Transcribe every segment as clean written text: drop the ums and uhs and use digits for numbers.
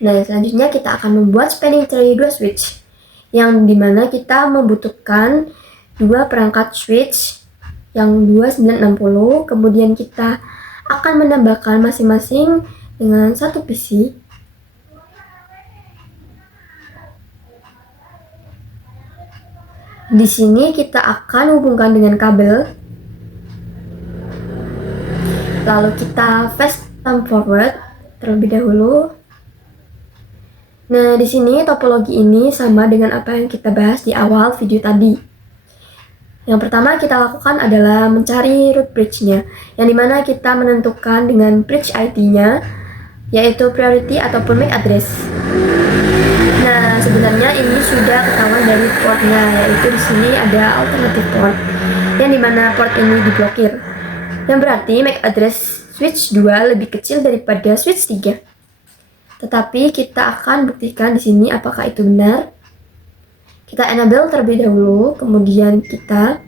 Nah, selanjutnya kita akan membuat spanning tree 2 switch, yang dimana kita membutuhkan 2 perangkat switch yang 2960, kemudian kita akan menambahkan masing-masing dengan satu PC. Di sini kita akan hubungkan dengan kabel. Lalu kita fast time forward terlebih dahulu. Nah, di sini topologi ini sama dengan apa yang kita bahas di awal video tadi. Yang pertama kita lakukan adalah mencari root bridge-nya, yang dimana kita menentukan dengan bridge ID-nya, yaitu priority ataupun MAC address. Nah, sebenarnya ini sudah ketahuan dari portnya, yaitu di sini ada alternative port, yang dimana port ini diblokir. Yang berarti MAC address switch 2 lebih kecil daripada switch 3. Tetapi kita akan buktikan di sini apakah itu benar. Kita enable terlebih dahulu, kemudian kita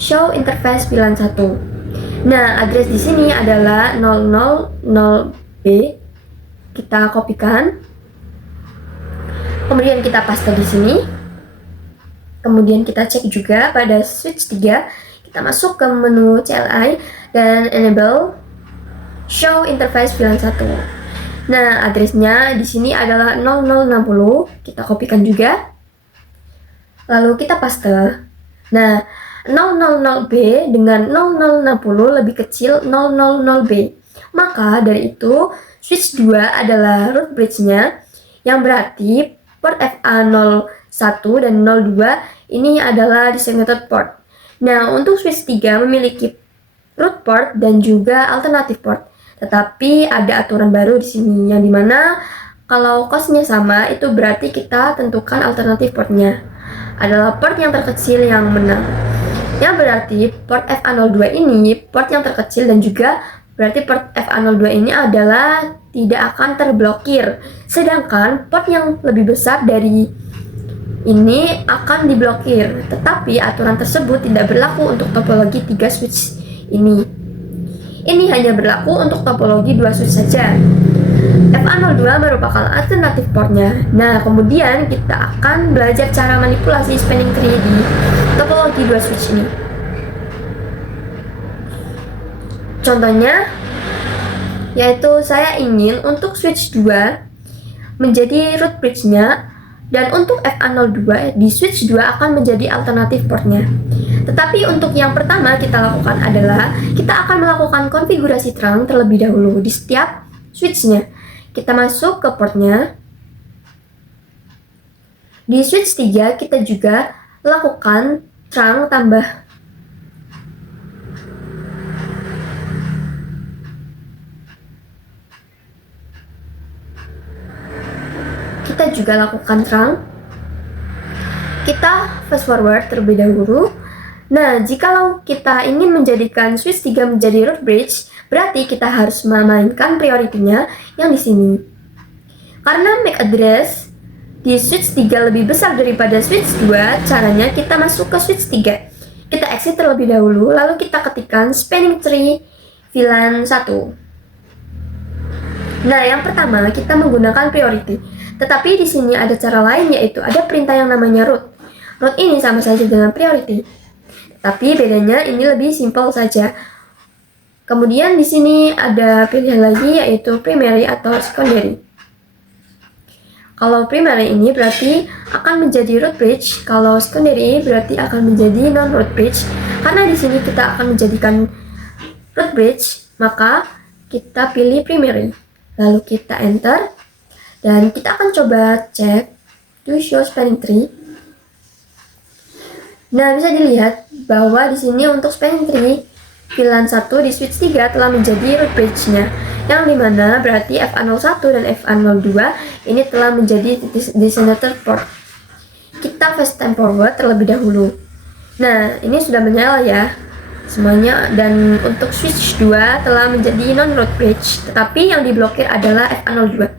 show interface VLAN 1. Nah, address di sini adalah 000B. Kita kopikan. Kemudian kita paste di sini. Kemudian kita cek juga pada switch 3. Kita masuk ke menu CLI dan enable show interface VLAN 1. Nah, addressnya di sini adalah 0060. Kita kopikan juga. Lalu kita paste. Nah, 000B dengan 0060 lebih kecil 000B. Maka dari itu, switch 2 adalah root bridge-nya, yang berarti port FA01 dan 02 ini adalah designated port. Nah, untuk switch 3 memiliki root port dan juga alternative port. Tetapi ada aturan baru di sini, yang dimana kalau cost-nya sama, itu berarti kita tentukan alternatif portnya adalah port yang terkecil yang menang. Yang berarti port FA02 ini port yang terkecil, dan juga berarti port FA02 ini adalah tidak akan terblokir. Sedangkan port yang lebih besar dari ini akan diblokir. Tetapi aturan tersebut tidak berlaku untuk topologi 3 switch ini. Ini hanya berlaku untuk topologi 2 switch saja. FA02 merupakan alternatif portnya. Nah, kemudian kita akan belajar cara manipulasi spanning tree di topologi 2 switch ini. Contohnya, yaitu saya ingin untuk switch 2 menjadi root bridge-nya, dan untuk FA02 di switch 2 akan menjadi alternatif portnya. Tetapi untuk yang pertama kita lakukan adalah kita akan melakukan konfigurasi terang terlebih dahulu di setiap switch-nya. Kita masuk ke portnya. Di switch 3 kita juga lakukan terang tambah. Kita juga lakukan terang. Kita fast forward terlebih dahulu. Nah, jikalau kita ingin menjadikan switch 3 menjadi root bridge, berarti kita harus memainkan priority-nya yang di sini. Karena MAC address di switch 3 lebih besar daripada switch 2, caranya kita masuk ke switch 3. Kita exit terlebih dahulu, lalu kita ketikkan spanning tree VLAN 1. Nah, yang pertama kita menggunakan priority. Tetapi di sini ada cara lain, yaitu ada perintah yang namanya root. Root ini sama saja dengan priority, tapi bedanya ini lebih simpel saja. Kemudian di sini ada pilihan lagi, yaitu primary atau secondary. Kalau primary ini berarti akan menjadi root bridge, kalau secondary berarti akan menjadi non root bridge. Karena di sini kita akan menjadikan root bridge, maka kita pilih primary. Lalu kita enter, dan kita akan coba cek to show spanning tree. Nah, bisa dilihat bahwa di sini untuk spanning tree VLAN 1 di switch 3 telah menjadi root bridge-nya, yang dimana berarti FA01 dan FA02 ini telah menjadi designated port. Kita fast time forward terlebih dahulu. Nah, ini sudah menyala ya semuanya, dan untuk switch 2 telah menjadi non root bridge, tetapi yang diblokir adalah FA02.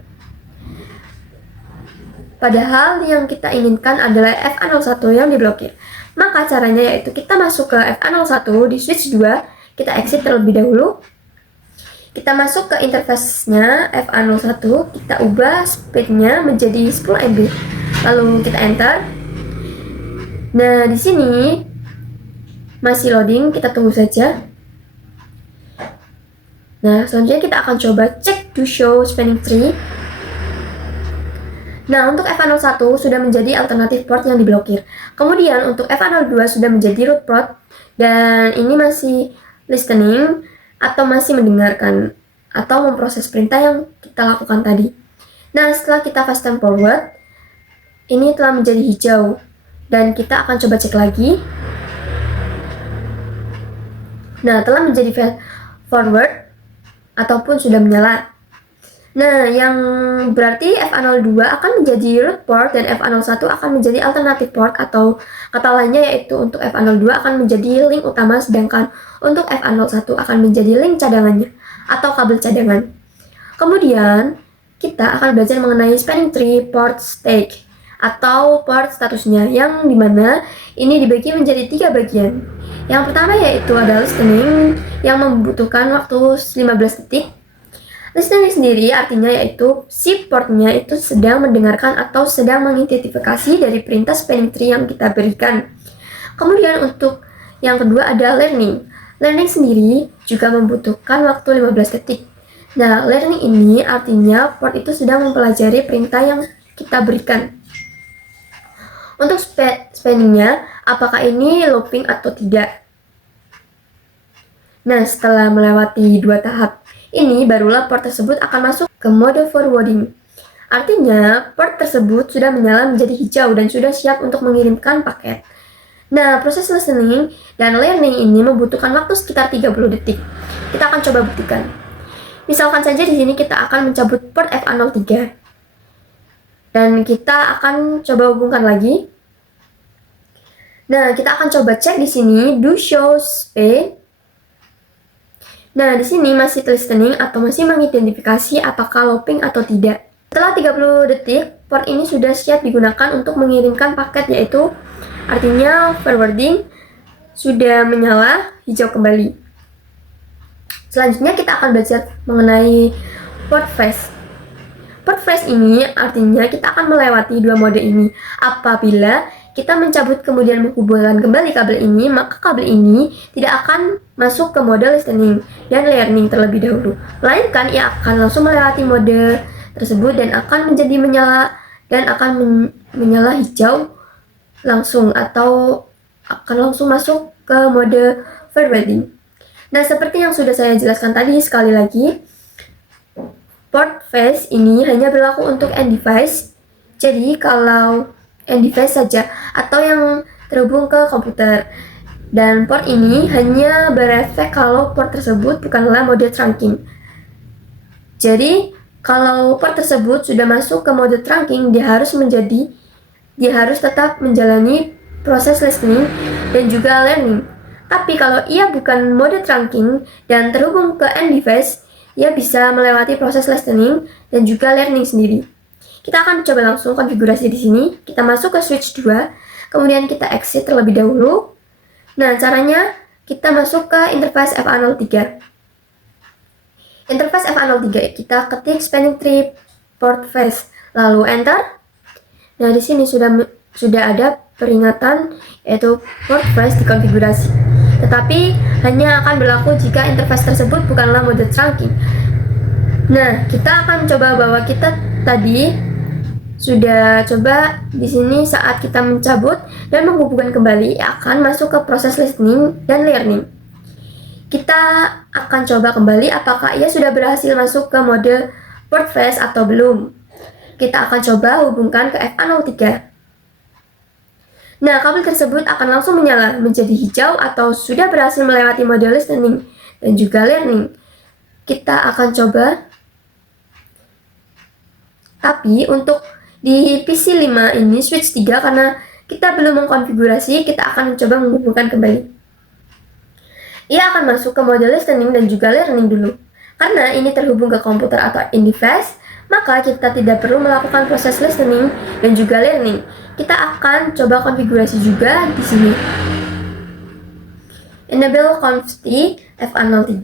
Padahal yang kita inginkan adalah FA01 yang diblokir. Maka caranya yaitu kita masuk ke FA01 di switch 2, kita exit terlebih dahulu. Kita masuk ke interface-nya FA01, kita ubah speed-nya menjadi 10 MB. Lalu kita enter. Nah, di sini masih loading, kita tunggu saja. Nah, selanjutnya kita akan coba cek to show spanning tree. Nah, untuk FA01 sudah menjadi alternatif port yang diblokir. Kemudian untuk FA02 sudah menjadi root port, dan ini masih listening atau masih mendengarkan atau memproses perintah yang kita lakukan tadi. Nah, setelah kita fast time forward, ini telah menjadi hijau, dan kita akan coba cek lagi. Nah, telah menjadi forward ataupun sudah menyala. Nah, yang berarti FA02 akan menjadi root port dan FA01 akan menjadi alternative port, atau kata lainnya yaitu untuk FA02 akan menjadi link utama, sedangkan untuk FA01 akan menjadi link cadangannya atau kabel cadangan. Kemudian kita akan belajar mengenai spanning tree port state atau port statusnya, yang dimana ini dibagi menjadi 3 bagian. Yang pertama yaitu adalah listening yang membutuhkan waktu 15 detik. Listening sendiri artinya yaitu si portnya itu sedang mendengarkan atau sedang mengidentifikasi dari perintah spanning tree yang kita berikan. Kemudian untuk yang kedua ada learning. Learning sendiri juga membutuhkan waktu 15 detik. Nah, learning ini artinya port itu sedang mempelajari perintah yang kita berikan. Untuk spanningnya, apakah ini looping atau tidak? Nah, setelah melewati 2 tahap ini, barulah port tersebut akan masuk ke mode forwarding. Artinya, port tersebut sudah menyala menjadi hijau dan sudah siap untuk mengirimkan paket. Nah, proses listening dan learning ini membutuhkan waktu sekitar 30 detik. Kita akan coba buktikan. Misalkan saja di sini kita akan mencabut port FA03. Dan kita akan coba hubungkan lagi. Nah, kita akan coba cek di sini do show speed. Nah, di sini masih listening atau masih mengidentifikasi apakah looping atau tidak. Setelah 30 detik, port ini sudah siap digunakan untuk mengirimkan paket, yaitu artinya forwarding sudah menyala hijau kembali. Selanjutnya kita akan belajar mengenai port phase. Port phase ini artinya kita akan melewati 2 mode ini. Apabila kita mencabut kemudian menghubungkan kembali kabel ini, maka kabel ini tidak akan masuk ke mode listening dan learning terlebih dahulu, melainkan ia akan langsung melewati mode tersebut dan akan menjadi menyala dan akan menyala hijau langsung, atau akan langsung masuk ke mode forwarding. Nah, seperti yang sudah saya jelaskan tadi, sekali lagi, port phase ini hanya berlaku untuk end device. Jadi kalau end device saja atau yang terhubung ke komputer. Dan port ini hanya berefek kalau port tersebut bukanlah mode trunking. Jadi kalau port tersebut sudah masuk ke mode trunking, dia harus tetap menjalani proses listening dan juga learning. Tapi kalau ia bukan mode trunking dan terhubung ke end device, ia bisa melewati proses listening dan juga learning sendiri. Kita akan coba langsung konfigurasi di sini. Kita masuk ke switch 2, kemudian kita exit terlebih dahulu. Nah, caranya kita masuk ke interface FA03. Interface FA03, kita ketik spanning tree port phase, lalu enter. Nah, di sini sudah ada peringatan yaitu port phase dikonfigurasi. Tetapi hanya akan berlaku jika interface tersebut bukanlah mode trunking. Nah, kita akan coba bahwa kita tadi sudah coba di sini saat kita mencabut dan menghubungkan kembali akan masuk ke proses listening dan learning. Kita akan coba kembali apakah ia sudah berhasil masuk ke mode port phase atau belum. Kita akan coba hubungkan ke FA03. Nah, kabel tersebut akan langsung menyala menjadi hijau atau sudah berhasil melewati mode listening dan juga learning. Kita akan coba. Tapi untuk di PC 5 ini switch 3, karena kita belum mengkonfigurasi, kita akan mencoba menghubungkan kembali. Ia akan masuk ke mode listening dan juga learning dulu. Karena ini terhubung ke komputer atau in device, maka kita tidak perlu melakukan proses listening dan juga learning. Kita akan coba konfigurasi juga di sini. Enable conft FA03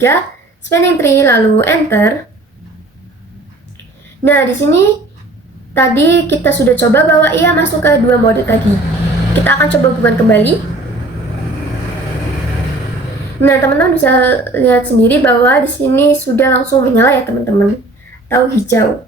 spanning tree, lalu enter. Nah, di sini tadi kita sudah coba bahwa ia masuk ke dua mode tadi. Kita akan coba bukan kembali. Nah, teman-teman bisa lihat sendiri bahwa di sini sudah langsung menyala ya teman-teman, atau hijau.